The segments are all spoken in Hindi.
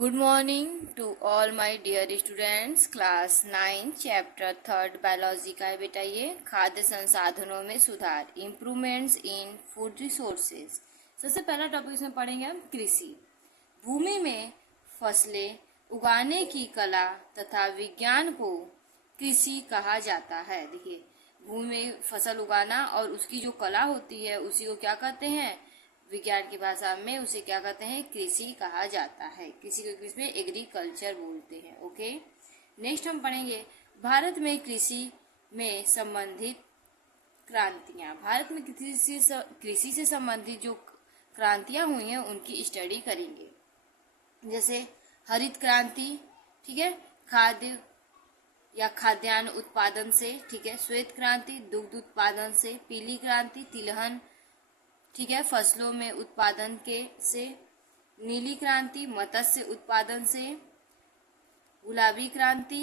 Good morning to all my dear students. Class 9 chapter 3 biology का है बेटा। ये खाद्य संसाधनों में सुधार, इम्प्रूवमेंट्स इन फूड रिसोर्सेज। सबसे पहला टॉपिक इसमें पढ़ेंगे हम कृषि। भूमि में फसलें उगाने की कला तथा विज्ञान को कृषि कहा जाता है। देखिए, भूमि में फसल उगाना और उसकी जो कला होती है उसी को क्या कहते हैं? विज्ञान की भाषा में उसे क्या कहते हैं? कृषि कहा जाता है। कृषि को इंग्लिश में एग्रीकल्चर बोलते हैं। ओके, नेक्स्ट हम पढ़ेंगे भारत में कृषि में संबंधित क्रांतियां। भारत में कृषि से संबंधित जो क्रांतियां हुई हैं उनकी स्टडी करेंगे। जैसे हरित क्रांति, ठीक है, खाद्य या खाद्यान्न उत्पादन से, ठीक है, श्वेत क्रांति दुग्ध उत्पादन से, पीली क्रांति तिलहन, ठीक है, फसलों में उत्पादन के से, नीली क्रांति मत्स्य उत्पादन से, गुलाबी क्रांति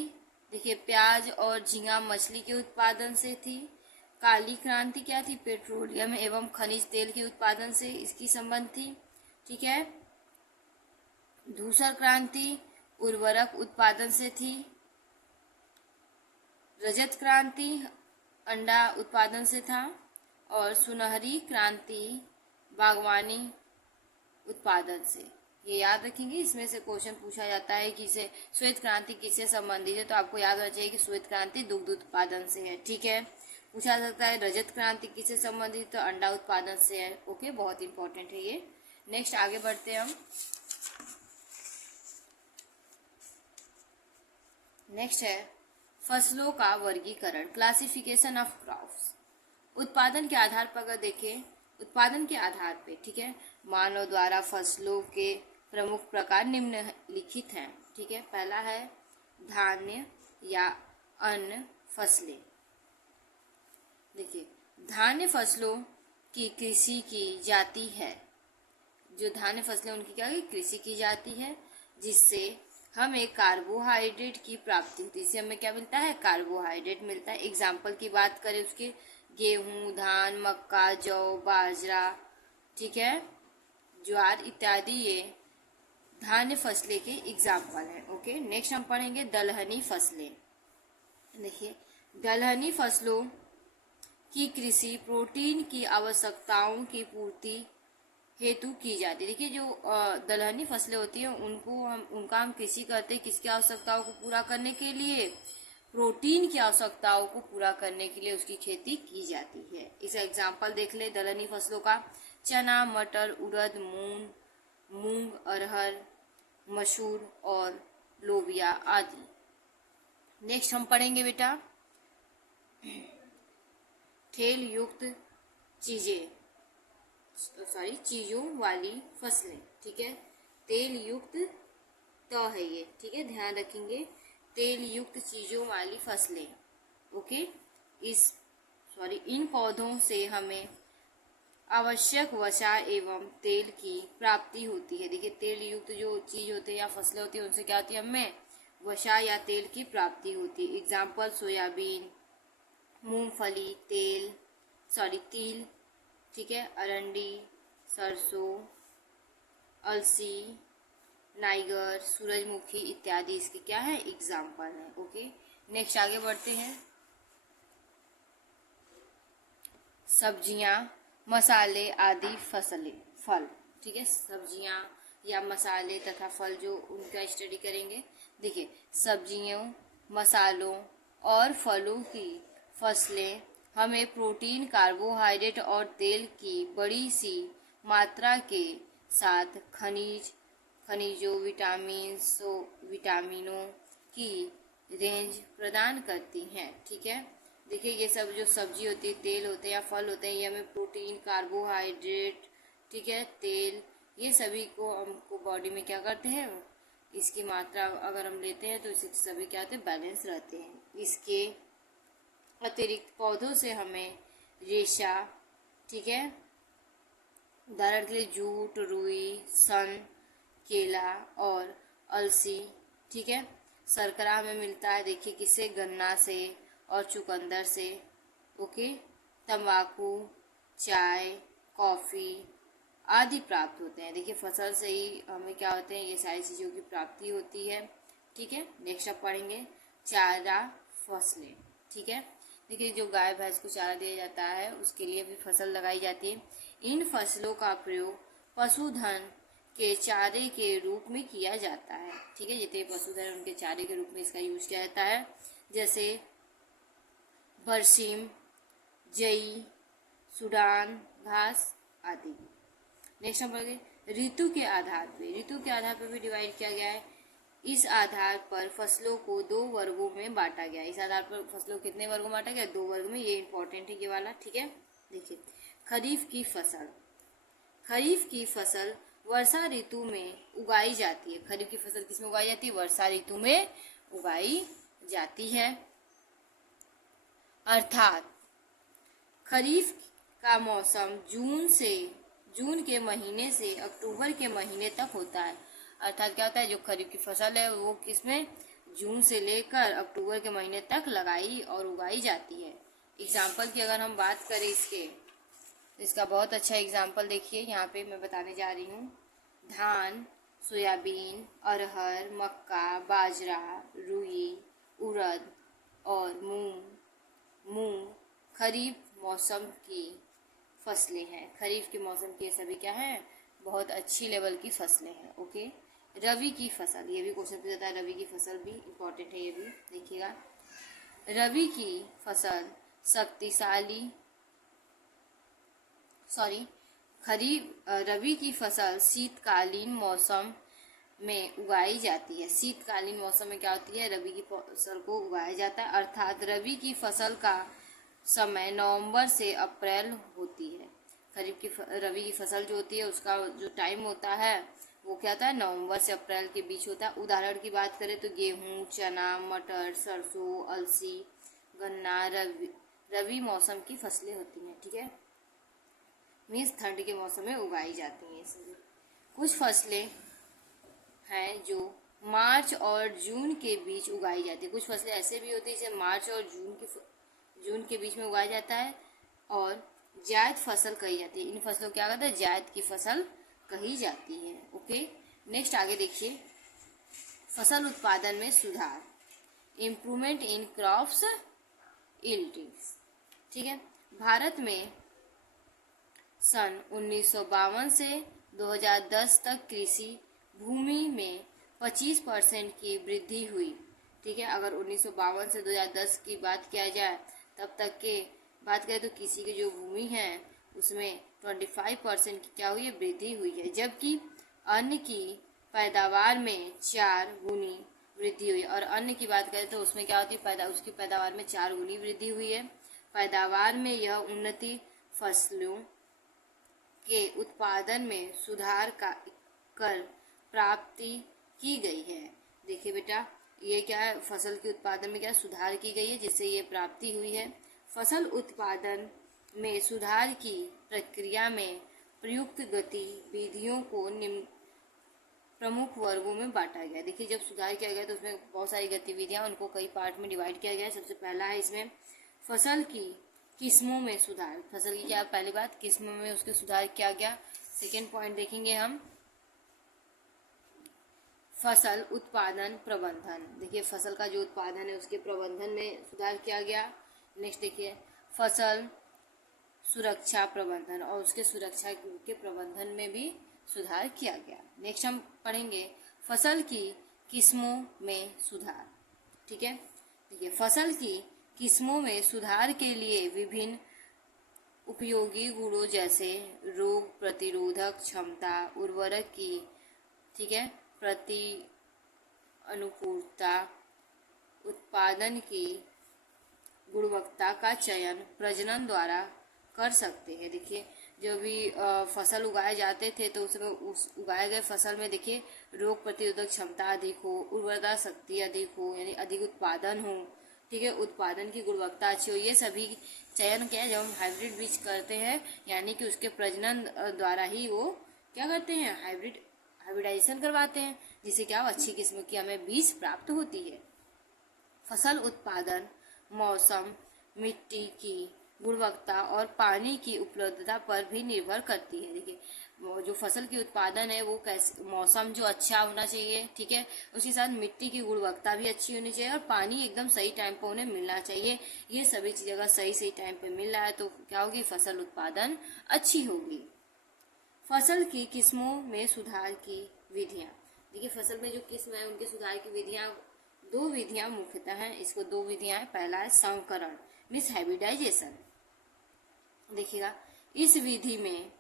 देखिए प्याज और झींगा मछली के उत्पादन से थी, काली क्रांति क्या थी? पेट्रोलियम एवं खनिज तेल के उत्पादन से इसकी संबंध थी, ठीक है। धूसर क्रांति उर्वरक उत्पादन से थी, रजत क्रांति अंडा उत्पादन से था, और सुनहरी क्रांति बागवानी उत्पादन से। ये याद रखेंगे, इसमें से क्वेश्चन पूछा जाता है कि इसे श्वेत क्रांति किससे संबंधित है, तो आपको याद होना चाहिए कि श्वेत क्रांति दुग्ध उत्पादन से है, ठीक है। पूछा जाता है रजत क्रांति किससे संबंधित, तो अंडा उत्पादन से है। ओके, बहुत इंपॉर्टेंट है ये। नेक्स्ट आगे बढ़ते हैं हम। नेक्स्ट है फसलों का वर्गीकरण, क्लासिफिकेशन ऑफ क्रॉप्स। उत्पादन के आधार पर अगर देखें, उत्पादन के आधार पे, ठीक है, मानव द्वारा फसलों के प्रमुख प्रकार निम्नलिखित हैं, ठीक है। पहला है धान्य या अन्न फसलें। देखिए, धान्य फसलों की कृषि की जाती है। जो धान्य फसलें उनकी क्या है? कृषि की जाती है, जिससे हमें कार्बोहाइड्रेट की प्राप्ति होती है। इससे हमें क्या मिलता है? कार्बोहाइड्रेट मिलता है। एग्जाम्पल की बात करें उसके, गेहूं, धान, मक्का, जौ, बाजरा, ठीक है, ज्वार इत्यादि ये धान्य फसलें के एग्जाम्पल हैं। ओके, नेक्स्ट हम पढ़ेंगे दलहनी फसलें। देखिए, दलहनी फसलों की कृषि प्रोटीन की आवश्यकताओं की पूर्ति हेतु की जाती है। देखिए, जो दलहनी फसलें होती हैं उनका हम कृषि करते हैं किसकी आवश्यकताओं को पूरा करने के लिए? प्रोटीन की आवश्यकताओं को पूरा करने के लिए उसकी खेती की जाती है। इसका एग्जाम्पल देख ले दलहनी फसलों का, चना, मटर, उड़द, मूंग, अरहर, मसूर और लोबिया आदि। नेक्स्ट हम पढ़ेंगे बेटा ठेल युक्त चीजों वाली फसलें, ठीक है। तेल युक्त है ये, ठीक है, ध्यान रखेंगे, तेल युक्त चीजों वाली फसलें। ओके, इन पौधों से हमें आवश्यक वसा एवं तेल की प्राप्ति होती है। देखिए, तेल युक्त जो चीज होते हैं या फसलें होती है उनसे क्या होती है? हमें वसा या तेल की प्राप्ति होती है। एग्जाम्पल सोयाबीन, मूंगफली, तिल, ठीक है, अरंडी, सरसों, अलसी, नाइगर, सूरजमुखी इत्यादि इसके क्या है? एग्जाम्पल है। ओके, नेक्स्ट आगे बढ़ते हैं। सब्जियां, मसाले आदि फल, ठीक है, सब्जियां या मसाले तथा फल जो उनका स्टडी करेंगे। देखिए, सब्जियों, मसालों और फलों की फसलें हमें प्रोटीन, कार्बोहाइड्रेट और तेल की बड़ी सी मात्रा के साथ खनिजों, विटामिनों की रेंज प्रदान करती हैं, ठीक है। देखिए, ये सब जो सब्जी होती है, तेल होते हैं या फल होते हैं, ये हमें प्रोटीन, कार्बोहाइड्रेट, ठीक है, तेल, ये सभी को हमको बॉडी में क्या करते हैं? इसकी मात्रा अगर हम लेते हैं तो इससे सभी क्या होते हैं? बैलेंस रहते हैं। इसके अतिरिक्त पौधों से हमें रेशा, ठीक है, उदाहरण के लिए जूट, रुई, सन, केला और अलसी, ठीक है, शर्करा हमें मिलता है। देखिए, किससे? गन्ना से और चुकंदर से। ओके, तंबाकू, चाय, कॉफ़ी आदि प्राप्त होते हैं। देखिए फसल से ही हमें क्या होते हैं, ये सारी चीज़ों की प्राप्ति होती है। ठीक है, नेक्स्ट आप पढ़ेंगे चारा फसलें। ठीक है, देखिए जो गाय भैंस को चारा दिया जाता है उसके लिए भी फसल लगाई जाती है। इन फसलों का प्रयोग पशुधन के चारे के रूप में किया जाता है। ठीक है, जितने पशुधन उनके चारे के रूप में इसका यूज किया जाता है, जैसे बरसीम, जई, सूडान घास आदि। नेक्स्ट नंबर ऋतु के आधार पे भी डिवाइड किया गया है। इस आधार पर फसलों को 2 वर्गों में बांटा गया। इस आधार पर फसलों को कितने वर्गों में बांटा गया, 2 वर्ग में। ये इंपॉर्टेंट है ये वाला। ठीक है, देखिए खरीफ की फसल वर्षा ऋतु में उगाई जाती है। खरीफ की फसल किसमें उगाई जाती है, वर्षा ऋतु में उगाई जाती है। अर्थात खरीफ का मौसम जून के महीने से अक्टूबर के महीने तक होता है। अर्थात क्या होता है, जो खरीफ की फसल है वो किसमें, जून से लेकर अक्टूबर के महीने तक लगाई और उगाई जाती है। एग्जाम्पल की अगर हम बात करें इसका बहुत अच्छा एग्जाम्पल देखिए, यहाँ पे मैं बताने जा रही हूँ। धान, सोयाबीन, अरहर, मक्का, बाजरा, रुई, उड़द और मूंग खरीफ मौसम की फसलें हैं। खरीफ के मौसम की सभी क्या हैं, बहुत अच्छी लेवल की फसलें हैं। ओके, रबी की फसल, ये भी क्वेश्चन पूछा जाता है। रबी की फसल भी इम्पोर्टेंट है, ये भी देखिएगा। रबी की फसल रबी की फसल शीतकालीन मौसम में उगाई जाती है। शीतकालीन मौसम में क्या होती है, रबी की फसल को उगाया जाता है। अर्थात रबी की फसल का समय नवंबर से अप्रैल होती है। रबी की फसल जो होती है उसका जो टाइम होता है वो क्या होता है, नवंबर से अप्रैल के बीच होता है। उदाहरण की बात करें तो गेहूं, चना, मटर, सरसों, अलसी, गन्ना रबी मौसम की फसलें होती हैं। ठीक है, मीन्स ठंड के मौसम में उगाई जाती हैं। इसलिए कुछ फसलें हैं जो मार्च और जून के बीच उगाई जाती है। कुछ फसलें ऐसे भी होती है जिसे मार्च और जून के बीच में उगाया जाता है और जायद फसल कही जाती है। इन फसलों को क्या कहते हैं, जायद की फसल कही जाती है। ओके, नेक्स्ट आगे देखिए, फसल उत्पादन में सुधार, इम्प्रूवमेंट इन क्रॉप्स यील्डिंग्स। ठीक है, भारत में सन 1952 से 2010 तक कृषि भूमि में 25% की वृद्धि हुई। ठीक है, अगर 1952 से 2010 की बात किया जाए तब तक के बात करें तो कृषि की जो भूमि है उसमें 25% की क्या हुई है, वृद्धि हुई है। जबकि अन्न की पैदावार में 4 गुनी वृद्धि हुई। और अन्न की बात करें तो उसमें क्या होती है, उसकी पैदावार में 4 गुनी वृद्धि हुई है। पैदावार में यह उन्नति फसलों के उत्पादन में सुधार कर प्राप्ति की गई है। देखिए बेटा, ये क्या है, फसल के उत्पादन में क्या सुधार की गई है जिससे ये प्राप्ति हुई है। फसल उत्पादन में सुधार की प्रक्रिया में प्रयुक्त गतिविधियों को निम्न प्रमुख वर्गों में बांटा गया। देखिए, जब सुधार किया गया तो उसमें बहुत सारी गतिविधियां, उनको कई पार्ट में डिवाइड किया गया है। सबसे पहला है इसमें फसल की किस्मों में सुधार। फसल की क्या, पहली बात किस्मों में उसके सुधार किया गया। सेकेंड पॉइंट देखेंगे हम, फसल उत्पादन प्रबंधन। देखिए, फसल का जो उत्पादन है उसके प्रबंधन में सुधार किया गया। नेक्स्ट देखिए, फसल सुरक्षा प्रबंधन, और उसके सुरक्षा के प्रबंधन में भी सुधार किया गया। नेक्स्ट हम पढ़ेंगे फसल की किस्मों में सुधार। ठीक है, देखिए फसल की किस्मों में सुधार के लिए विभिन्न उपयोगी गुणों जैसे रोग प्रतिरोधक क्षमता, उर्वरक की, ठीक है, प्रति अनुकूलता, उत्पादन की गुणवत्ता का चयन प्रजनन द्वारा कर सकते हैं। देखिए, जो भी फसल उगाए जाते थे तो उसमें उस उगाए गए फसल में देखिए रोग प्रतिरोधक क्षमता अधिक हो, उर्वरता शक्ति अधिक हो, यानी अधिक उत्पादन हो। ठीक है, उत्पादन की गुणवत्ता अच्छी हो। ये सभी चयन क्या है, जब हम हाइब्रिड बीज करते हैं यानी कि उसके प्रजनन द्वारा ही वो क्या करते हैं, हाइब्रिडाइजेशन करवाते हैं, जिससे क्या अच्छी किस्म की हमें बीज प्राप्त होती है। फसल उत्पादन मौसम, मिट्टी की गुणवत्ता और पानी की उपलब्धता पर भी निर्भर करती है। देखिए, वो जो फसल की उत्पादन है वो कैसे, मौसम जो अच्छा होना चाहिए, ठीक है, उसके साथ मिट्टी की गुणवत्ता भी अच्छी होनी चाहिए और पानी एकदम सही टाइम पर उन्हें मिलना चाहिए। ये सभी चीज़ अगर सही सही टाइम पे मिल रहा है तो क्या होगी, फसल उत्पादन अच्छी होगी। फसल की किस्मों में सुधार की विधियाँ। देखिए फसल में जो किस्म है उनके सुधार की विधियाँ, दो विधियाँ मुख्यतः हैं, इसको दो विधियाँ हैं। पहला है संकरण मीन्स हाइब्रिडाइजेशन। देखिएगा, इस विधि में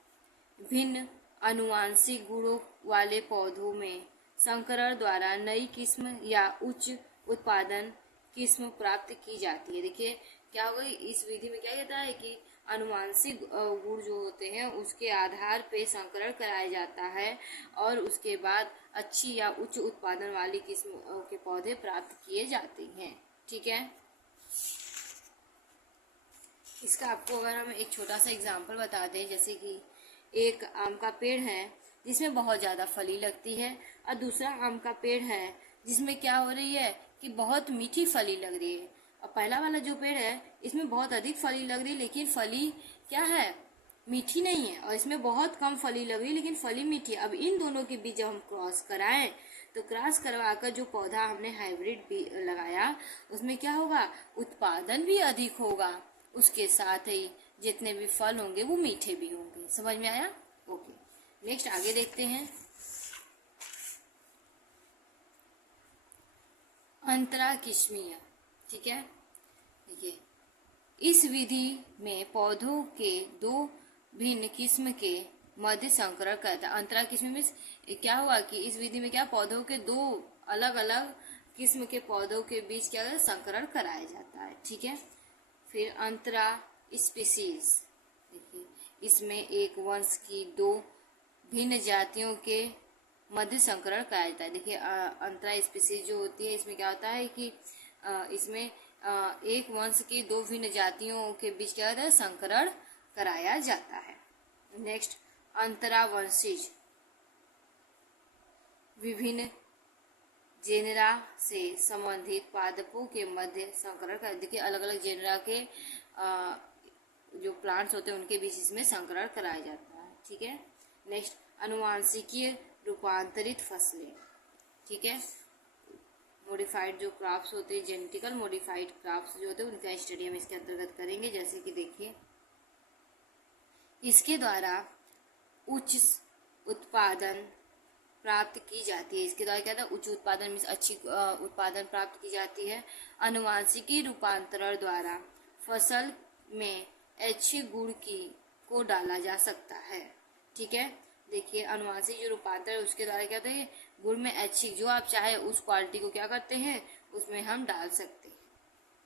भिन्न आनुवांशिक गुणों वाले पौधों में संकरण द्वारा नई किस्म या उच्च उत्पादन किस्म प्राप्त की जाती है। देखिए क्या होगा, इस विधि में क्या कहता है कि आनुवांशिक गुण जो होते हैं उसके आधार पे संकरण कराया जाता है और उसके बाद अच्छी या उच्च उत्पादन वाली किस्म के पौधे प्राप्त किए जाते हैं। ठीक है, इसका आपको अगर हम एक छोटा सा एग्जांपल बता दें, जैसे कि एक आम का पेड़ है जिसमें बहुत ज़्यादा फली लगती है और दूसरा आम का पेड़ है जिसमें क्या हो रही है कि बहुत मीठी फली लग रही है। और पहला वाला जो पेड़ है इसमें बहुत अधिक फली लग रही है लेकिन फली क्या है, मीठी नहीं है, और इसमें बहुत कम फली लग रही है लेकिन फली मीठी है। अब इन दोनों के बीच जब हम क्रॉस कराएं तो क्रॉस करवाकर जो पौधा हमने हाइब्रिड भी लगाया उसमें क्या होगा, उत्पादन भी अधिक होगा, उसके साथ ही जितने भी फल होंगे वो मीठे भी होंगे। समझ में आया? ओके, नेक्स्ट आगे देखते हैं। अंतरा किस्मीय, ठीक है, देखिए इस विधि में पौधों के दो भिन्न किस्म के मध्य संकरण करता है। अंतरा किस्म में क्या हुआ कि इस विधि में क्या पौधों के दो अलग अलग किस्म के पौधों के बीच क्या संकरण कराया जाता है। ठीक है, फिर अंतरा स्पीसीज, देखिए इसमें एक वंश की दो भिन्न जातियों के मध्य संकरण कराया जाता है। देखिए अंतरा स्पीसीज जो होती है इसमें क्या होता है कि इसमें एक वंश की दो भिन्न जातियों के बीच क्या होता है, संकरण कराया जाता है। नेक्स्ट अंतरावंशीज, विभिन्न जेनरा से संबंधित पादपों के मध्य संकरण कर, देखिए अलग अलग जेनरा के जो प्लांट्स होते हैं उनके बीच इसमें संकरण कराया जाता है। ठीक है, नेक्स्ट अनुवांशिकीय रूपांतरित फसलें, ठीक है, मॉडिफाइड जो क्रॉप्स होते हैं, जेनेटिकल मॉडिफाइड क्रॉप्स जो होते हैं उनका स्टडी हम इसके अंतर्गत करेंगे। जैसे कि देखिए इसके द्वारा उच्च उत्पादन प्राप्त की जाती है। इसके द्वारा क्या था, उच्च उत्पादन मीन्स अच्छी उत्पादन प्राप्त की जाती है। अनुवांशिकी रूपांतरण द्वारा फसल में अच्छे गुण को डाला जा सकता है। ठीक है, देखिए अनुवांशिक जो रूपांतरण उसके द्वारा क्या होता है, गुण में ऐच्छिक जो आप चाहे उस क्वालिटी को क्या करते हैं उसमें हम डाल सकते हैं।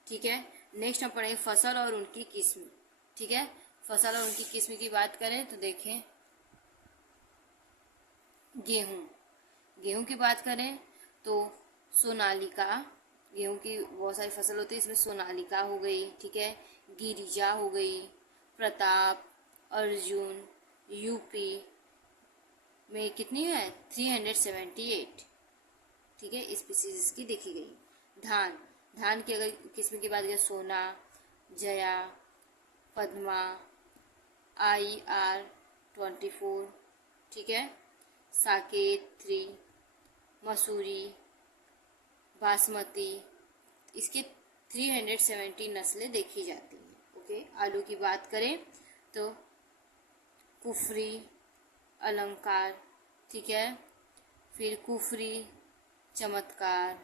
ठीक है, नेक्स्ट हम पढ़ेंगे फसल और उनकी किस्म। ठीक है, फसल और उनकी किस्म की बात करें तो देखें गेहूं की बात करें तो सोनालिका, गेहूं की बहुत सारी फसल होती है, इसमें सोनालिका हो गई, ठीक है, गिरिजा हो गई, प्रताप, अर्जुन, यूपी में कितनी है 378, ठीक है, स्पीसीज इसकी देखी गई। धान की अगर किस्म की बात करें सोना, जया, पद्मा, IR24, ठीक है, साकेत 3, मसूरी, बासमती, इसके 370 नस्लें देखी जाती हैं। ओके, आलू की बात करें तो कुफरी, अलंकार, ठीक है, फिर कुफरी, चमत्कार,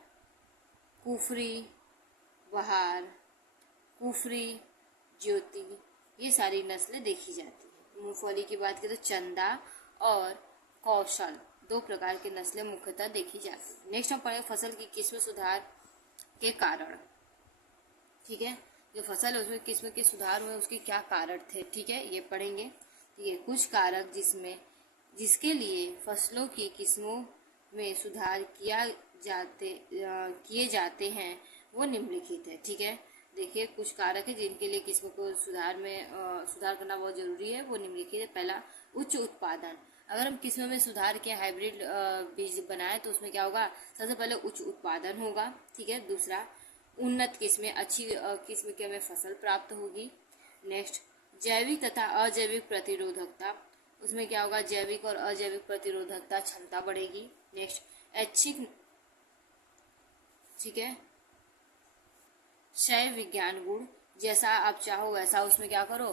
कुफरी, बहार, कुफरी, ज्योति, ये सारी नस्लें देखी जाती हैं। मूंगफली की बात करें तो चंदा और कौशल, दो प्रकार की नस्लें मुख्यतः देखी जाती हैं। नेक्स्ट हम पढ़ेंगे फसल की किस्म सुधार के कारण। ठीक है, जो फसल है उसमें किस्म के सुधार हुए उसके क्या कारण थे, ठीक है, ये पढ़ेंगे। ये कुछ कारक जिसके लिए फसलों की किस्मों में सुधार किए जाते हैं वो निम्नलिखित है। ठीक है, देखिए कुछ कारक है जिनके लिए किस्मों को सुधार करना बहुत जरूरी है, वो निम्नलिखित है। पहला उच्च उत्पादन, अगर हम किस्मों में सुधार के हाइब्रिड बीज बनाए तो उसमें क्या होगा, सबसे पहले उच्च उत्पादन होगा। ठीक है, दूसरा उन्नत किस्में, अच्छी किस्म की हमें फसल प्राप्त होगी। नेक्स्ट जैविक तथा अजैविक प्रतिरोधकता, उसमें क्या होगा, जैविक और अजैविक प्रतिरोधकता क्षमता बढ़ेगी। नेक्स्ट ऐच्छिक, ठीक है, क्षय विज्ञान गुण, जैसा आप चाहो वैसा उसमें क्या करो,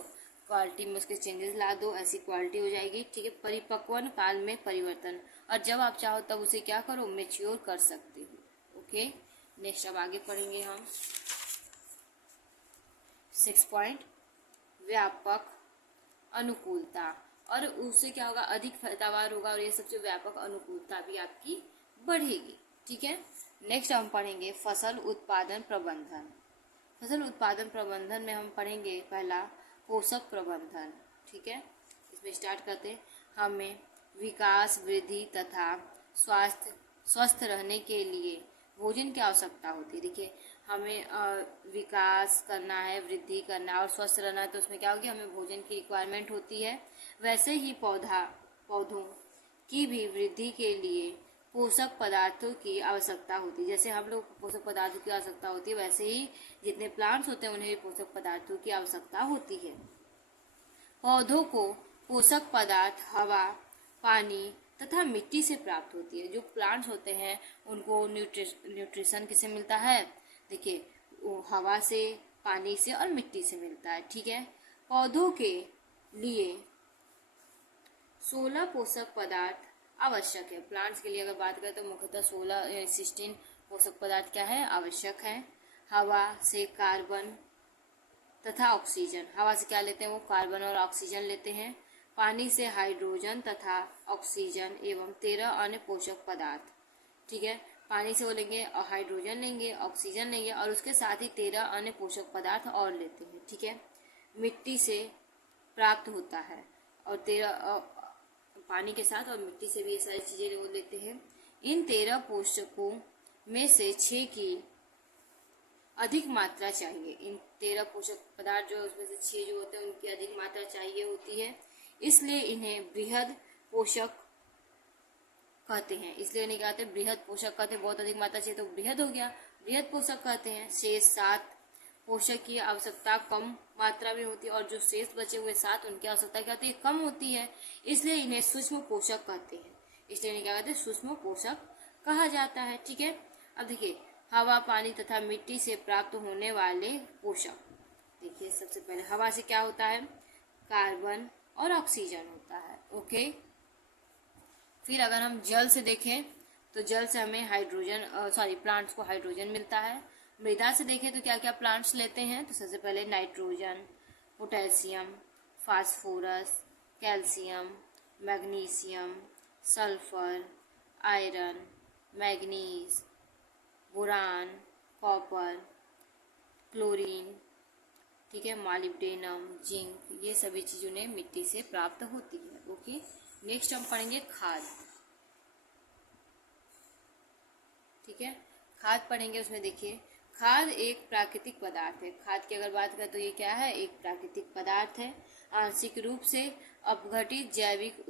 क्वालिटी में उसके चेंजेस ला दो, ऐसी क्वालिटी हो जाएगी। ठीक है, परिपक्वन काल में परिवर्तन, और जब आप चाहो तब उसे क्या करो, मेच्योर कर सकते हो। ओके, नेक्स्ट अब आगे पढ़ेंगे हम 6 पॉइंट, व्यापक अनुकूलता, और उससे क्या होगा, अधिक पैदावार होगा और ये सबसे व्यापक अनुकूलता भी आपकी बढ़ेगी। ठीक है, नेक्स्ट हम पढ़ेंगे फसल उत्पादन प्रबंधन। फसल उत्पादन प्रबंधन में हम पढ़ेंगे पहला पोषक प्रबंधन। ठीक है, इसमें स्टार्ट करते हैं। हमें विकास, वृद्धि तथा स्वस्थ रहने के लिए भोजन की आवश्यकता होती है। देखिए, हमें विकास करना है, वृद्धि करना है और स्वस्थ रहना है, तो उसमें क्या होगी, हमें भोजन की रिक्वायरमेंट होती है। वैसे ही पौधों की भी वृद्धि के लिए पोषक पदार्थों की आवश्यकता होती है। जैसे हम लोग पोषक पदार्थों की आवश्यकता होती है, वैसे ही जितने प्लांट्स होते हैं उन्हें भी पोषक पदार्थों की आवश्यकता होती है। पौधों को पोषक पदार्थ हवा, पानी तथा मिट्टी से प्राप्त होती है। जो प्लांट्स होते हैं उनको न्यूट्रिशन किससे मिलता है, देखिए हवा से, पानी से और मिट्टी से मिलता है। ठीक है, पौधों के लिए 16 पोषक पदार्थ आवश्यक है। प्लांट्स के लिए अगर बात करें तो मुख्यतः 16 पोषक पदार्थ क्या है, आवश्यक है। हवा से कार्बन तथा ऑक्सीजन, हवा से क्या लेते हैं वो, कार्बन और ऑक्सीजन लेते हैं। पानी से हाइड्रोजन तथा ऑक्सीजन एवं 13 अन्य पोषक पदार्थ। ठीक है, पानी से वो लेंगे और हाइड्रोजन लेंगे, ऑक्सीजन लेंगे और उसके साथ ही 13 अन्य पोषक पदार्थ और लेते हैं। ठीक है, मिट्टी से प्राप्त होता है और 13 पानी के साथ और मिट्टी से भी ये सारी चीजें वो लेते हैं। इन 13 पोषकों में से 6 की अधिक मात्रा चाहिए। इन 13 पोषक पदार्थ जो उसमें से 6 जो होते हैं उनकी अधिक मात्रा चाहिए होती है, इसलिए इन्हें बृहद पोषक कहते हैं। इसलिए इन्हें क्या कहते हैं, बृहद पोषक कहते हैं। बहुत अधिक मात्रा चाहिए तो बृहद हो गया, बृहद पोषक कहते हैं। शेष 7 पोषक की आवश्यकता कम मात्रा में होती है और जो शेष बचे हुए 7 उनकी आवश्यकता क्या होती है, कम होती है, इसलिए इन्हें सूक्ष्म पोषक कहते हैं। इसलिए इन्हें क्या कहते हैं, सूक्ष्म पोषक कहा जाता है। ठीक है, अब देखिए हवा, पानी तथा मिट्टी से प्राप्त होने वाले पोषक। देखिए सबसे पहले हवा से क्या होता है, कार्बन और ऑक्सीजन होता है। ओके, फिर अगर हम जल से देखें तो जल से हमें प्लांट्स को हाइड्रोजन मिलता है। मृदा से देखें तो क्या क्या प्लांट्स लेते हैं, तो सबसे पहले nitrogen, potassium, phosphorus, calcium, magnesium, sulphur, iron, manganese, boron, copper, chlorine, ठीक है, मॉलिब्डेनम, जिंक, ये सभी चीज़ उन्हें मिट्टी से प्राप्त होती है। ओके, नेक्स्ट हम पढ़ेंगे खाद। ठीक है, खाद पढ़ेंगे, उसमें देखिए खाद एक प्राकृतिक पदार्थ है। खाद की अगर बात करें तो ये क्या है, एक प्राकृतिक पदार्थ है। आंशिक रूप से अपघटित जैविक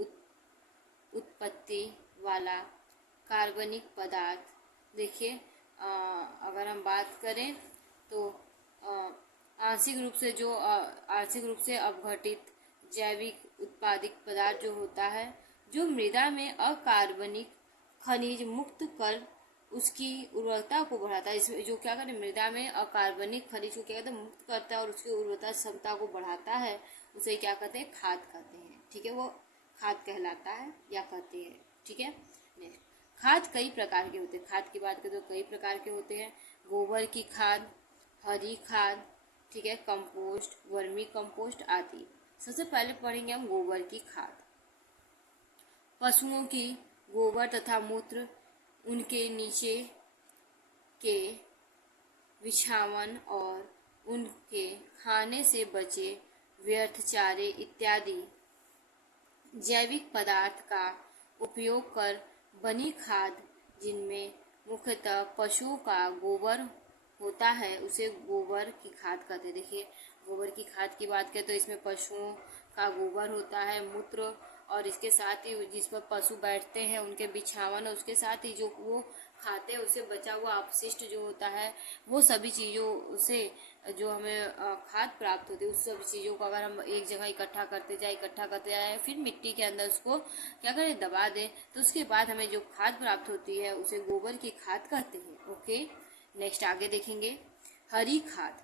उत्पत्ति वाला कार्बनिक पदार्थ। देखिए अगर हम बात करें तो आंशिक रूप से अपघटित जैविक उत्पादित पदार्थ जो होता है, जो मृदा में अकार्बनिक खनिज मुक्त कर उसकी उर्वरता को बढ़ाता है। इसमें जो क्या करते हैं, मृदा में अकार्बनिक खनिज को क्या कहते हैं, मुक्त करता है और उसकी उर्वरता क्षमता को बढ़ाता है, उसे क्या कहते हैं, खाद कहते हैं। ठीक है, वो खाद कहलाता है या कहते हैं। ठीक है, नेक्स्ट खाद कई प्रकार के होते हैं। खाद की बात करें तो कई प्रकार के होते हैं। गोबर की खाद, हरी खाद, ठीक है, कंपोस्ट, वर्मी कंपोस्ट आदि। सबसे पहले पढ़ेंगे हम गोबर की खाद। पशुओं की गोबर तथा मूत्र, उनके नीचे के बिछावन और उनके खाने से बचे व्यर्थ चारे इत्यादि जैविक पदार्थ का उपयोग कर बनी खाद, जिनमें मुख्यतः पशुओं का गोबर होता है, उसे गोबर की खाद कहते हैं। देखिए गोबर की खाद की बात करें तो इसमें पशुओं का गोबर होता है, मूत्र और इसके साथ ही जिस पर पशु बैठते हैं उनके बिछावन, उसके साथ ही जो वो खाते हैं उससे बचा हुआ अपशिष्ट जो होता है, वो सभी चीज़ों से जो हमें खाद प्राप्त होती है, उस सभी चीज़ों को अगर हम एक जगह इकट्ठा करते जाए फिर मिट्टी के अंदर उसको क्या करें, दबा दें, तो उसके बाद हमें जो खाद प्राप्त होती है उसे गोबर की खाद कहते हैं। ओके, नेक्स्ट आगे देखेंगे हरी खाद।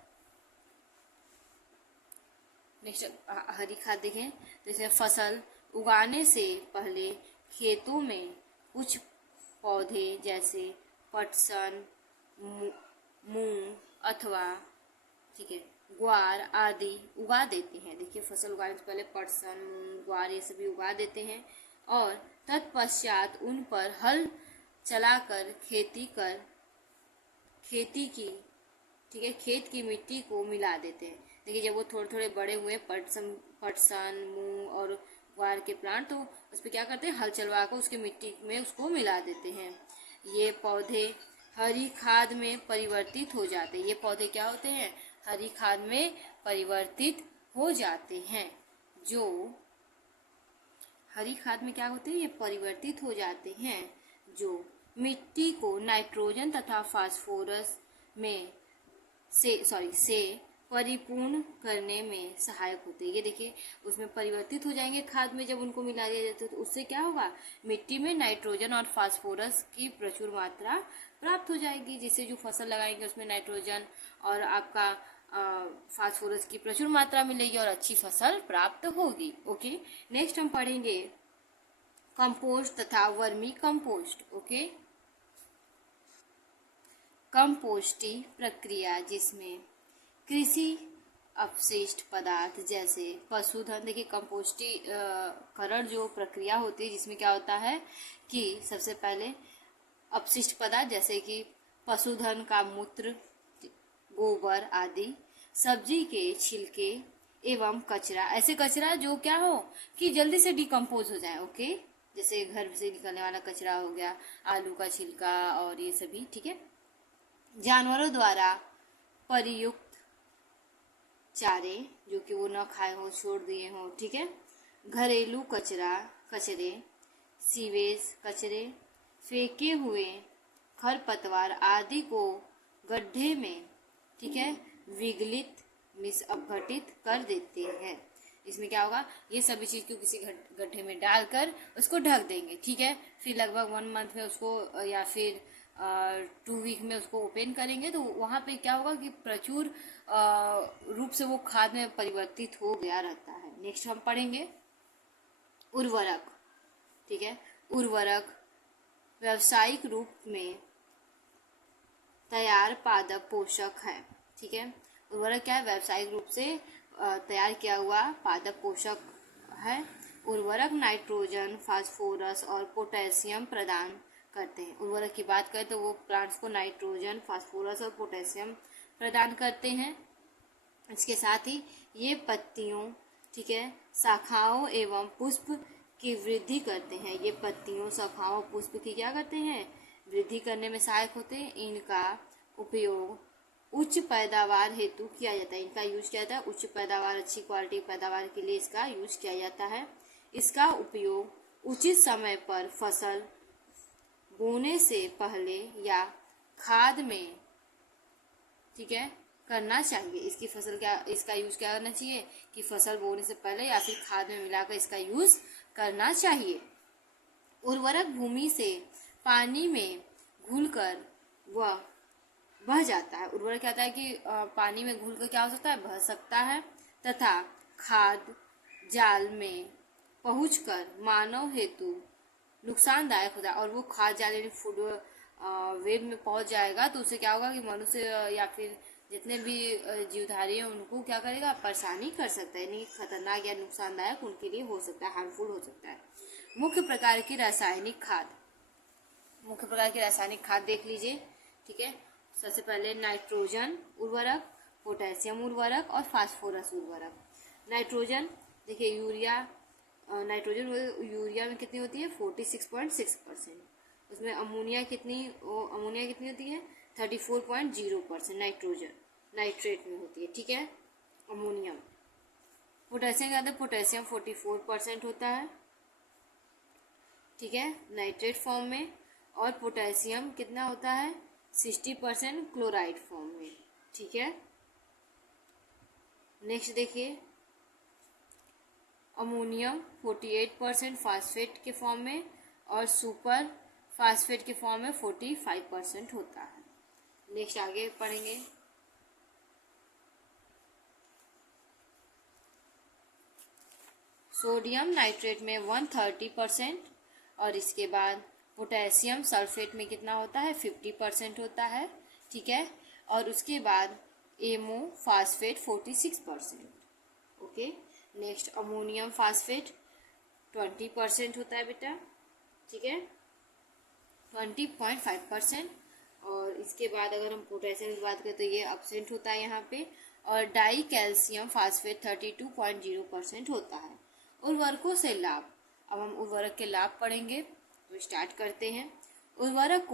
नेक्स्ट हरी खाद देखें तो इसमें फसल उगाने से पहले खेतों में कुछ पौधे जैसे पटसन, मूंग अथवा ठीक है ग्वार आदि उगा देते हैं। देखिए फसल उगाने से पहले पटसन, मूंग, ग्वार ये सभी उगा देते हैं और तत्पश्चात उन पर हल चलाकर खेती की ठीक है खेत की मिट्टी को मिला देते हैं। देखिए जब वो थोड़े थोड़े बड़े हुए पटसन, मूंग और ग्वार के प्लांट, तो उस पर क्या करते हैं, हल चलवा कर उसके मिट्टी में उसको मिला देते हैं। ये पौधे हरी खाद में परिवर्तित हो जाते हैं। ये पौधे क्या होते हैं, हरी खाद में परिवर्तित हो जाते हैं। जो हरी खाद में क्या होते हैं, ये परिवर्तित हो जाते हैं, जो मिट्टी को नाइट्रोजन तथा फास्फोरस से परिपूर्ण करने में सहायक होते हैं। ये देखिए उसमें परिवर्तित हो जाएंगे खाद में, जब उनको मिला दिया जाता है तो उससे क्या होगा, मिट्टी में नाइट्रोजन और फास्फोरस की प्रचुर मात्रा प्राप्त हो जाएगी, जिससे जो फसल लगाएंगे उसमें नाइट्रोजन और आपका फास्फोरस की प्रचुर मात्रा मिलेगी और अच्छी फसल प्राप्त होगी। ओके, नेक्स्ट हम पढ़ेंगे कंपोस्ट तथा वर्मी कंपोस्ट। ओके, कंपोस्टी प्रक्रिया जिसमें कृषि अपशिष्ट पदार्थ जैसे पशुधन, देखिए कंपोस्टी करण जो प्रक्रिया होती है जिसमें क्या होता है कि सबसे पहले अपशिष्ट पदार्थ जैसे कि पशुधन का मूत्र, गोबर आदि, सब्जी के छिलके एवं कचरा, ऐसे कचरा जो क्या हो कि जल्दी से डिकम्पोज हो जाए। ओके, जैसे घर से निकलने वाला कचरा हो गया, आलू का छिलका और ये सभी, ठीक है। जानवरों द्वारा प्रयुक्त चारे जो कि वो न खाए हो, छोड़ दिए हो, ठीक है। घरेलू कचरे, सीवेज कचरे, फेंके हुए खरपतवार आदि को गड्ढे में ठीक है अपघटित कर देते हैं। इसमें क्या होगा, ये सभी चीज को किसी गड्ढे में डालकर उसको ढक देंगे, ठीक है। फिर लगभग 1 मंथ में उसको या फिर 2 वीक में उसको ओपन करेंगे, तो वहाँ पे क्या होगा कि प्रचुर रूप से वो खाद में परिवर्तित हो गया रहता है। नेक्स्ट हम पढ़ेंगे उर्वरक, ठीक है। उर्वरक व्यावसायिक रूप में तैयार पादप पोषक है, ठीक है। उर्वरक क्या है, व्यावसायिक रूप से तैयार किया हुआ पादप पोषक है। उर्वरक नाइट्रोजन, फास्फोरस और पोटेशियम प्रदान करते हैं। उर्वरक की बात करें तो वो प्लांट्स को नाइट्रोजन, फास्फोरस और पोटेशियम प्रदान करते हैं। इसके साथ ही ये पत्तियों, ठीक है, शाखाओं एवं पुष्प की वृद्धि करते हैं। ये पत्तियों, शाखाओं, पुष्प की क्या करते हैं, वृद्धि करने में सहायक होते हैं। इनका उपयोग उच्च पैदावार हेतु किया जाता है। इनका यूज किया जाता है उच्च पैदावार, अच्छी क्वालिटी पैदावार के लिए इसका यूज किया जाता है। इसका उपयोग उचित समय पर फसल बोने से पहले या खाद में, ठीक है, करना चाहिए। इसका यूज क्या करना चाहिए कि फसल बोने से पहले या फिर खाद में मिलाकर इसका यूज करना चाहिए। उर्वरक भूमि से पानी में घुलकर वह बह जाता है। उर्वरक क्या होता है कि पानी में घुलकर क्या हो सकता है, बह सकता है तथा खाद जाल में पहुंचकर मानव हेतु नुकसानदायक होता है। और वो खाद जाल यानी फूड वेब में पहुंच जाएगा तो उससे क्या होगा कि मनुष्य या फिर जितने भी जीवधारी हैं उनको क्या करेगा, परेशानी कर सकता है, यानी खतरनाक या नुकसानदायक उनके लिए हो सकता है, हार्मफुल हो सकता है। मुख्य प्रकार की रासायनिक खाद देख लीजिए, ठीक है। सबसे पहले नाइट्रोजन उर्वरक, पोटेशियम उर्वरक और फास्फोरस उर्वरक। नाइट्रोजन देखिए नाइट्रोजन यूरिया में कितनी होती है, 46.6%। उसमें अमोनिया कितनी होती है, 34.0% नाइट्रेट में होती है, ठीक है, अमोनियम। पोटेशियम क्या होता है, पोटेशियम 44% होता है, ठीक है, नाइट्रेट फॉर्म में, और पोटेशियम कितना होता है 60% क्लोराइड फॉर्म में। ठीक है, नेक्स्ट देखिए, अमोनियम 48% फास्फेट के फॉर्म में और सुपर फास्फेट के फॉर्म में 45% होता है। नेक्स्ट आगे पढ़ेंगे, सोडियम नाइट्रेट में 130% और इसके बाद पोटेशियम सल्फेट में कितना होता है 50% होता है। ठीक है, और उसके बाद एमो phosphate 46%। Okay, next ammonium phosphate 20% होता है बेटा। ठीक है, 20.5%। और इसके बाद अगर हम पोटेशियम की बात करें तो ये एब्सेंट होता है यहाँ पे। और डाई कैल्शियम फास्फेट 32.0% होता है। उर्वरकों से लाभ, अब हम उर्वरक के लाभ पढ़ेंगे, तो स्टार्ट करते हैं। उर्वरक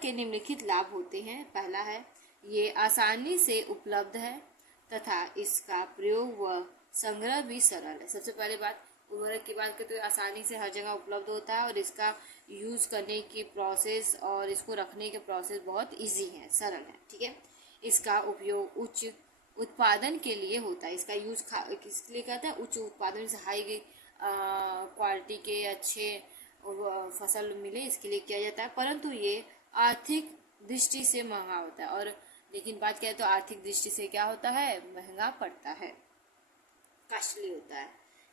के निम्नलिखित लाभ होते हैं। पहला है, ये आसानी से उपलब्ध है तथा इसका प्रयोग व संग्रह भी सरल है। सबसे पहले बात, उर्वरक की बात करें तो आसानी से हर जगह उपलब्ध होता है और इसका यूज़ करने की प्रोसेस और इसको रखने के प्रोसेस बहुत इजी है, सरल है। ठीक है, इसका उपयोग उच्च उत्पादन के लिए होता है। इसका यूज़ किसके लिए करता है, उच्च उत्पादन से हाई क्वालिटी के अच्छे फसल मिले इसके लिए किया जाता है। परंतु ये आर्थिक दृष्टि से महंगा होता है। और लेकिन बात करें तो आर्थिक दृष्टि से क्या होता है, महंगा पड़ता है, कॉस्टली होता है।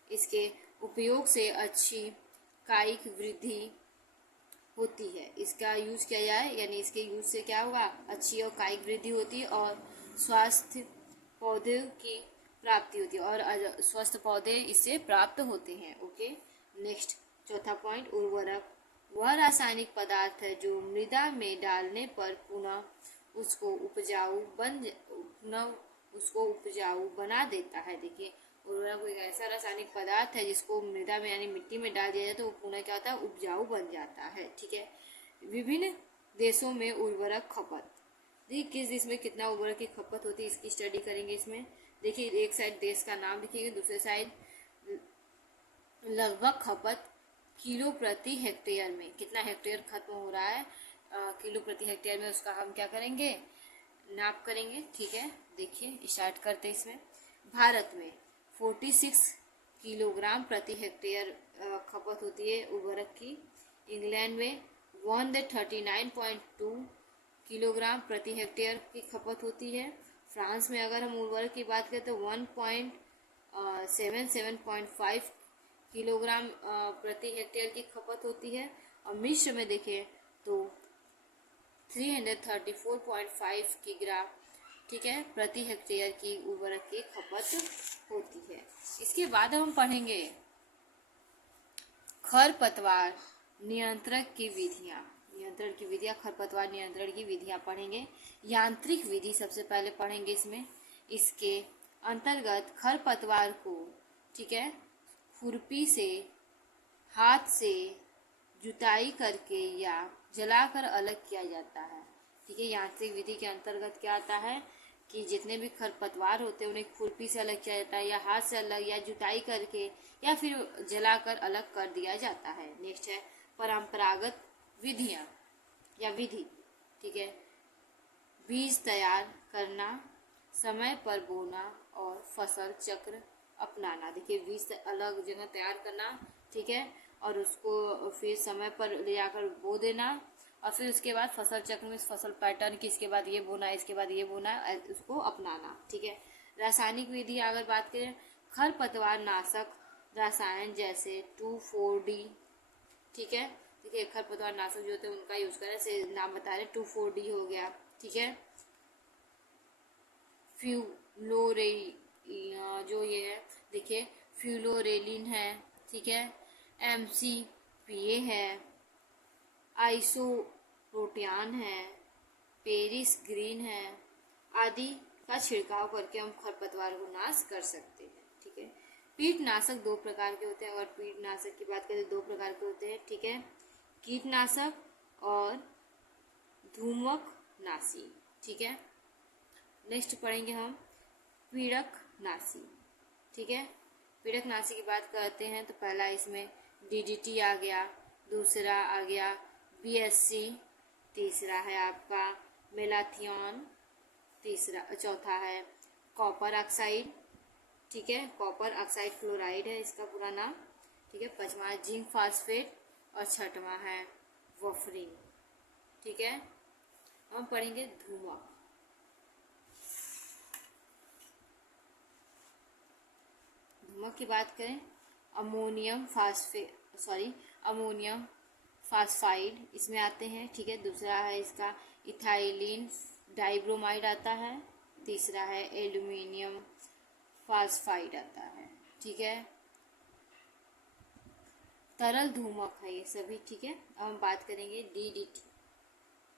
इसके उपयोग से अच्छी कायिक वृद्धि होती है। इसका यूज किया जाए यानी इसके यूज से क्या होगा, अच्छी और कायिक वृद्धि होती है और स्वास्थ्य पौधे की प्राप्ति होती है और स्वस्थ पौधे इससे प्राप्त होते हैं। ओके, नेक्स्ट चौथा पॉइंट, उर्वरक वह रासायनिक पदार्थ है जो मृदा में डालने पर पुनः उसको उपजाऊ बना देता है। देखिए, उर्वरक एक ऐसा रासायनिक पदार्थ है जिसको मृदा में यानी मिट्टी में डाल दिया जाए तो वो पुनः क्या होता है, उपजाऊ बन जाता है। ठीक है, विभिन्न देशों में उर्वरक खपत, देखिए किस देश में कितना उर्वरक की खपत होती है इसकी स्टडी करेंगे इसमें। देखिए, एक साइड देश का नाम लिखेंगे, दूसरे साइड लगभग खपत किलो प्रति हेक्टेयर में, कितना हेक्टेयर खत्म हो रहा है किलो प्रति हेक्टेयर में, उसका हम क्या करेंगे, नाप करेंगे। ठीक है, देखिए स्टार्ट करते हैं इसमें। भारत में 46 किलोग्राम प्रति हेक्टेयर खपत होती है उर्वरक की। इंग्लैंड में 139.2 किलोग्राम प्रति हेक्टेयर की खपत होती है। फ्रांस में अगर हम उर्वरक की बात करें तो 1.77.5 किलोग्राम प्रति हेक्टेयर की खपत होती है। और मिस्र में देखें तो 334.5 किलोग्राम, ठीक है, प्रति हेक्टेयर की उर्वरक की खपत होती है। इसके बाद हम पढ़ेंगे खरपतवार नियंत्रण की विधियाँ, खरपतवार नियंत्रण की विधियाँ पढ़ेंगे। यांत्रिक विधि सबसे पहले पढ़ेंगे इसमें। इसके अंतर्गत खरपतवार को, ठीक है, खुरपी से, हाथ से जुताई करके या जलाकर अलग किया जाता है। ठीक है, यांत्रिक विधि के अंतर्गत क्या आता है कि जितने भी खरपतवार होते हैं उन्हें खुरपी से अलग किया जाता है या हाथ से अलग या जुताई करके या फिर जलाकर अलग कर दिया जाता है। नेक्स्ट है परंपरागत विधियाँ या विधि। ठीक है, बीज तैयार करना, समय पर बोना और फसल चक्र अपनाना। देखिए, बीज अलग जगह तैयार करना, ठीक है, और उसको फिर समय पर ले जाकर बो देना और फिर उसके बाद फसल चक्र में फसल पैटर्न की, इसके बाद ये बोना, इसके बाद ये बोना, उसको अपनाना। ठीक है, रासायनिक विधि अगर बात करें, खरपतवार नाशक रसायन जैसे 2,4-D, ठीक है, देखिए खरपतवार नाशक जो होते हैं उनका यूज करें, से नाम बता रहे, 2,4-D हो गया। ठीक है, फ्यूलोरे जो ये है, देखिए फ्यूलोरेलिन है, ठीक है, MCPA है, आइसोप्रोटियान है, पेरिस ग्रीन है, आदि का छिड़काव करके हम खरपतवार को नाश कर सकते हैं। ठीक है, कीटनाशक दो प्रकार के होते हैं। अगर कीटनाशक की बात करें तो दो प्रकार के होते हैं। ठीक है, कीटनाशक और धूमकनाशी। ठीक है, नेक्स्ट पढ़ेंगे हम पीड़कनाशी। ठीक है, पीड़कनाशी की बात करते हैं तो पहला इसमें DDT आ गया, दूसरा आ गया BSC, तीसरा है आपका मेलाथियन, चौथा है कॉपर ऑक्साइड, ठीक है, कॉपर ऑक्साइड क्लोराइड है इसका पूरा नाम, ठीक है, पांचवा है जिंक फास्फेट और छठवां है वॉफरिन, ठीक है। हम पढ़ेंगे धूमक। धूमक की बात करें, अमोनियम फास्फाइड इसमें आते हैं, ठीक है। दूसरा है इसका इथाइलिन डाइब्रोमाइड आता है, तीसरा है एल्यूमिनियम फास्फाइड आता है, ठीक है। तरल धूमक है ये सभी, ठीक है। अब हम बात करेंगे DDT।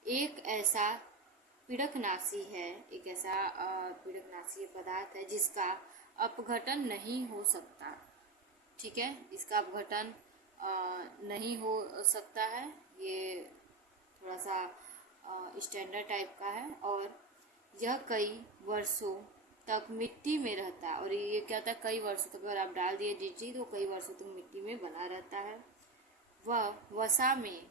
एक ऐसा पीड़कनाशी पदार्थ है जिसका अपघटन नहीं हो सकता, ठीक है, इसका अपघटन नहीं हो सकता है, ये थोड़ा सा स्टैंडर्ड टाइप का है और यह कई वर्षों तक मिट्टी में रहता है। और ये क्या होता है, कई वर्षों तक अगर आप डाल दिए DDT तो कई वर्षों तक मिट्टी में बना रहता है। वह वसा में,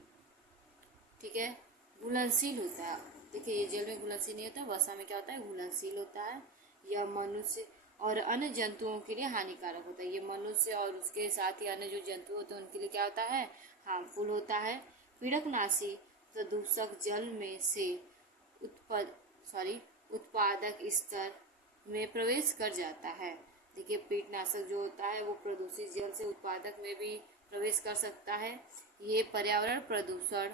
ठीक है, घुलनशील होता है। देखिए ये जल में घुलनशील नहीं होता, वसा में क्या होता है, घुलनशील होता है। यह मनुष्य और अन्य जंतुओं के लिए हानिकारक होता है। ये मनुष्य और उसके साथ ही अन्य जो जंतु होते हैं उनके लिए क्या होता है, हार्मफुल होता है। पीड़कनाशी प्रदूषक जल में से उत्पादक स्तर में प्रवेश कर जाता है। देखिए कीटनाशक जो होता है वो प्रदूषित जल से उत्पादक में भी प्रवेश कर सकता है। ये पर्यावरण प्रदूषण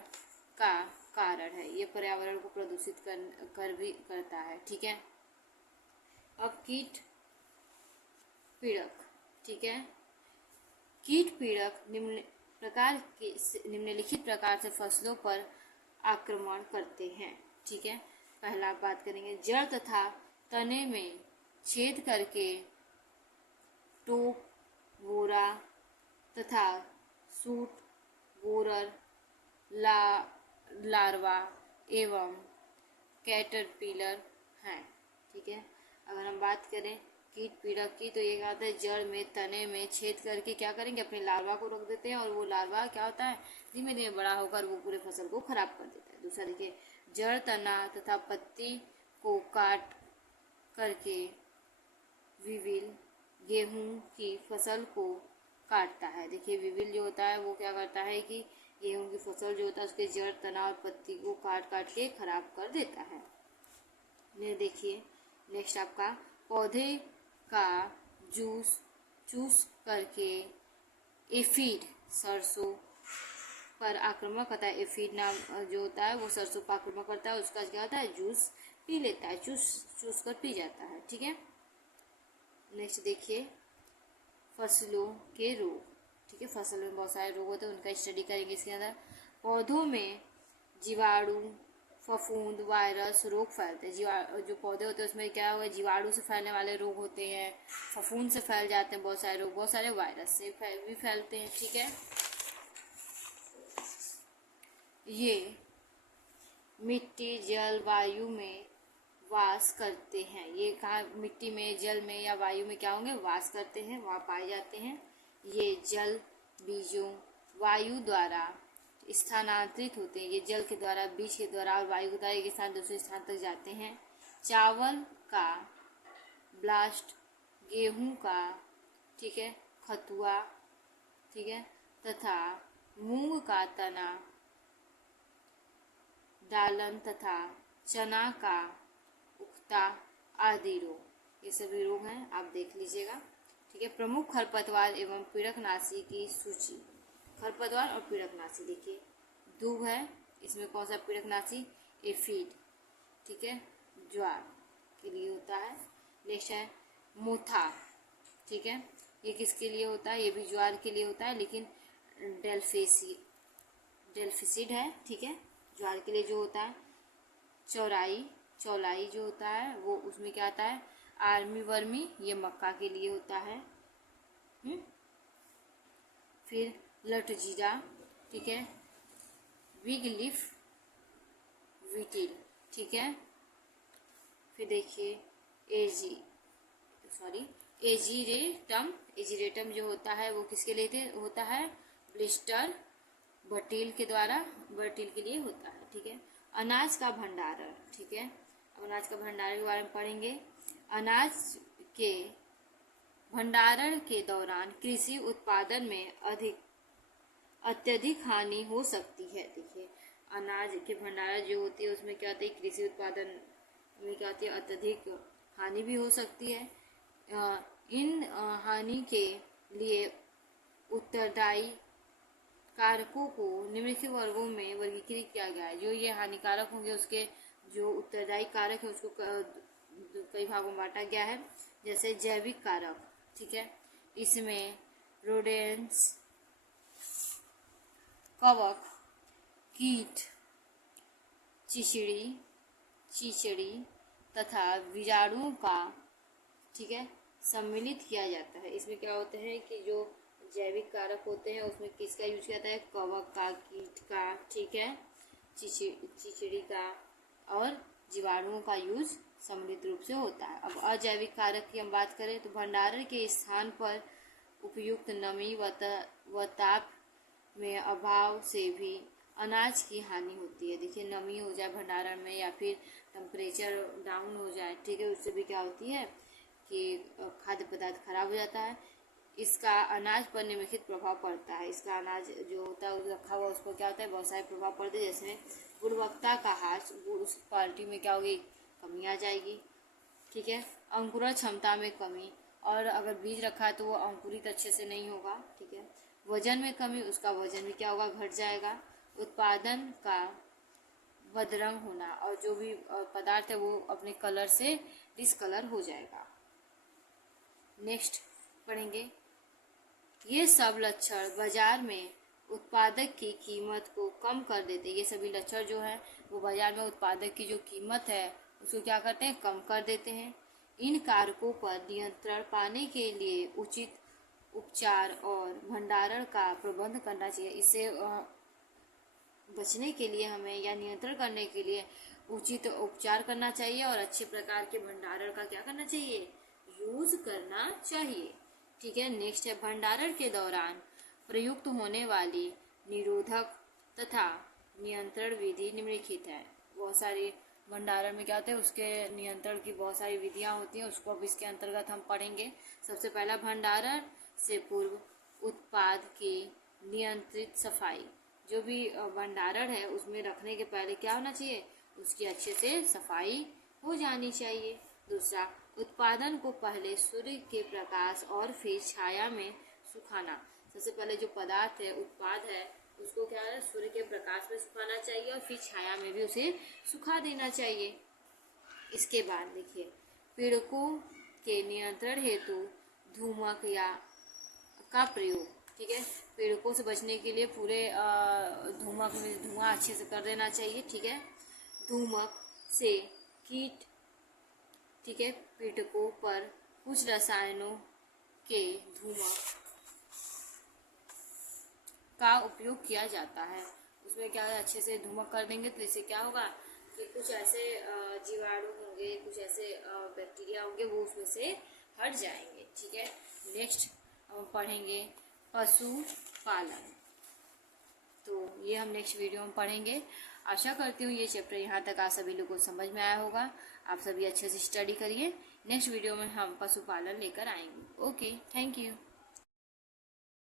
का कारण है, ये पर्यावरण को प्रदूषित करता है, ठीक है। अब कीट पीड़क, ठीक है। कीट पीड़क निम्नलिखित प्रकार से फसलों पर आक्रमण करते हैं, ठीक है। पहला बात करेंगे, जड़ तथा तने में छेद करके टोप, बोरा तथा सूट बोरर, लार्वा एवं कैटरपिलर हैं, ठीक है। अगर हम बात करें कीट पीड़क की तो ये क्या होता है, जड़ में तने में छेद करके क्या करेंगे, अपने लार्वा को रोक देते हैं और वो लार्वा क्या होता है, धीमे धीमे बड़ा होकर वो पूरे फसल को खराब कर देता है। दूसरा देखिए, जड़, तना तथा पत्ती को काट करके विविल गेहूं की फसल को काटता है। देखिए विविल जो होता है वो क्या करता है कि गेहूं की फसल जो होता है उसके जड़, तना और पत्ती को काट काट के खराब कर देता है। ये देखिए नेक्स्ट आपका, पौधे का जूस चूस करके एफिड सरसों पर आक्रमण करता है। एफिड नाम जो होता है वो सरसों पर आक्रमण करता है, उसका क्या होता है, जूस पी लेता है, चूस कर पी जाता है, ठीक है। नेक्स्ट देखिए, फसलों के रोग, ठीक है। फसलों में बहुत सारे रोग होते हैं, उनका स्टडी करेंगे इसके अंदर। पौधों में जीवाणु, फफूंद, वायरस रोग फैलते हैं। जो पौधे होते हैं उसमें क्या हुआ, जीवाणु से फैलने वाले रोग होते हैं, फफूंद से फैल जाते हैं बहुत सारे रोग, बहुत सारे वायरस से भी फैलते हैं, ठीक है। ये मिट्टी, जल, वायु में वास करते हैं। ये कहाँ, मिट्टी में, जल में या वायु में क्या होंगे, वास करते हैं, वहाँ पाए जाते हैं। ये जल बीजों वायु द्वारा स्थानांतरित होते हैं। ये जल के द्वारा, बीज के द्वारा और वायु के द्वारा एक स्थान दूसरे स्थान तक जाते हैं। चावल का ब्लास्ट, गेहूं का, ठीक है, खतुआ, ठीक है, तथा मूंग का तना, दालन तथा चना का उगता आदि रोग, ये सभी रोग हैं, आप देख लीजिएगा, ठीक है। प्रमुख खरपतवार एवं पीड़कनाशी की सूची। खरपतवार और पीड़कनाशी देखिए, दूब है, इसमें कौन सा पीड़कनाशी, एफिड, ठीक है, ज्वार के लिए होता है। नेक्स्ट है मोथा, ठीक है, ये किसके लिए होता है, ये भी ज्वार के लिए होता है, लेकिन डेल्फिसिड है, ठीक है, ज्वार के लिए जो होता है। चौलाई जो होता है वो उसमें क्या आता है, आर्मी वर्मी, ये मक्का के लिए होता है। फिर लटजीरा, ठीक है, बिग लीफ विटिल, ठीक है। फिर देखिए एजीरेटम जो होता है वो किसके लिए होता है, ब्लिस्टर बटील के द्वारा, बटील के लिए होता है। ठीक है, अनाज का भंडारण। ठीक है, अब अनाज का भंडारण के बारे में पढ़ेंगे। अनाज के भंडारण के दौरान कृषि उत्पादन में अत्यधिक हानि हो सकती है। देखिए, अनाज के भंडारण जो होती है उसमें क्या होती है, कृषि उत्पादन में क्या होती है, अत्यधिक हानि भी हो सकती है। इन हानि के लिए उत्तरदायी कारकों को निम्नलिखित वर्गों में वर्गीकृत किया गया है। जो ये हानिकारक होंगे उसके जो उत्तरदायी कारक है उसको कई भागों में बांटा गया है। जैसे जैविक कारक। ठीक है, इसमें रोडेंट्स, कवक, कीट, चीचड़ी तथा बीजाणुओं का, ठीक है, सम्मिलित किया जाता है। इसमें क्या होता है कि जो जैविक कारक होते हैं उसमें किसका यूज किया जाता है, कवक का, कीट का, ठीक है, चिचिड़ी का और जीवाणुओं का यूज सम्मिलित रूप से होता है। अब अजैविक कारक की हम बात करें तो भंडारण के स्थान पर उपयुक्त नमी व ताप में अभाव से भी अनाज की हानि होती है। देखिए, नमी हो जाए भंडारण में या फिर टेम्परेचर डाउन हो जाए, ठीक है, उससे भी क्या होती है कि खाद्य पदार्थ खराब हो जाता है। इसका अनाज पर निम्नलिखित प्रभाव पड़ता है। इसका अनाज जो होता है रखा हुआ उस पर क्या होता है, बहुत सारे प्रभाव पड़ते हैं। जैसे गुणवत्ता का ह्रास, उस क्वालिटी में क्या होगी, कमी आ जाएगी। ठीक है, अंकुरण क्षमता में कमी, और अगर बीज रखा है तो वो अंकुरित अच्छे से नहीं होगा। ठीक है, वजन में कमी, उसका वजन भी क्या होगा, घट जाएगा। उत्पादन का बदरंग होना, और जो भी पदार्थ है वो अपने कलर से डिसकलर हो जाएगा। नेक्स्ट पढ़ेंगे, ये सब लक्षण बाजार में उत्पादक की कीमत को कम कर देते हैं। ये सभी लक्षण जो है वो बाजार में उत्पादक की जो कीमत है उसको क्या करते हैं, कम कर देते हैं। इन कारकों पर नियंत्रण पाने के लिए उचित उपचार और भंडारण का प्रबंध करना चाहिए। इससे बचने के लिए हमें या नियंत्रण करने के लिए उचित उपचार करना चाहिए और अच्छे प्रकार के भंडारण का क्या करना चाहिए, यूज करना चाहिए। ठीक है, नेक्स्ट है भंडारण के दौरान प्रयुक्त होने वाली निरोधक तथा नियंत्रण विधि निम्नलिखित है। बहुत सारी भंडारण में क्या होता है उसके नियंत्रण की बहुत सारी विधियां होती हैं, उसको अब इसके अंतर्गत हम पढ़ेंगे। सबसे पहला, भंडारण से पूर्व उत्पाद की नियंत्रित सफाई। जो भी भंडारण है उसमें रखने के पहले क्या होना चाहिए, उसकी अच्छे से सफाई हो जानी चाहिए। दूसरा, उत्पादन को पहले सूर्य के प्रकाश और फिर छाया में सुखाना। सबसे पहले जो पदार्थ है, उत्पाद है, उसको क्या है, सूर्य के प्रकाश में सुखाना चाहिए और फिर छाया में भी उसे सुखा देना चाहिए। इसके बाद देखिए, पीड़कों के नियंत्रण हेतु धूमक या का प्रयोग। ठीक है, पीड़कों से बचने के लिए पूरे धूमक में धुआं अच्छे से कर देना चाहिए। ठीक है, धूमक से कीट, ठीक है, पीड़कों पर कुछ रसायनों के धूमक का उपयोग किया जाता है। उसमें क्या है, अच्छे से धूमक कर देंगे तो इससे क्या होगा कि कुछ ऐसे जीवाणु होंगे, कुछ ऐसे बैक्टीरिया होंगे, वो उसमें से हट जाएंगे। ठीक है, नेक्स्ट हम पढ़ेंगे पशुपालन। तो ये हम नेक्स्ट वीडियो में पढ़ेंगे। आशा करती हूँ ये चैप्टर यहाँ तक आप सभी लोगों को समझ में आया होगा। आप सभी अच्छे से स्टडी करिए। नेक्स्ट वीडियो में हम पशुपालन लेकर आएंगे। Okay, thank you.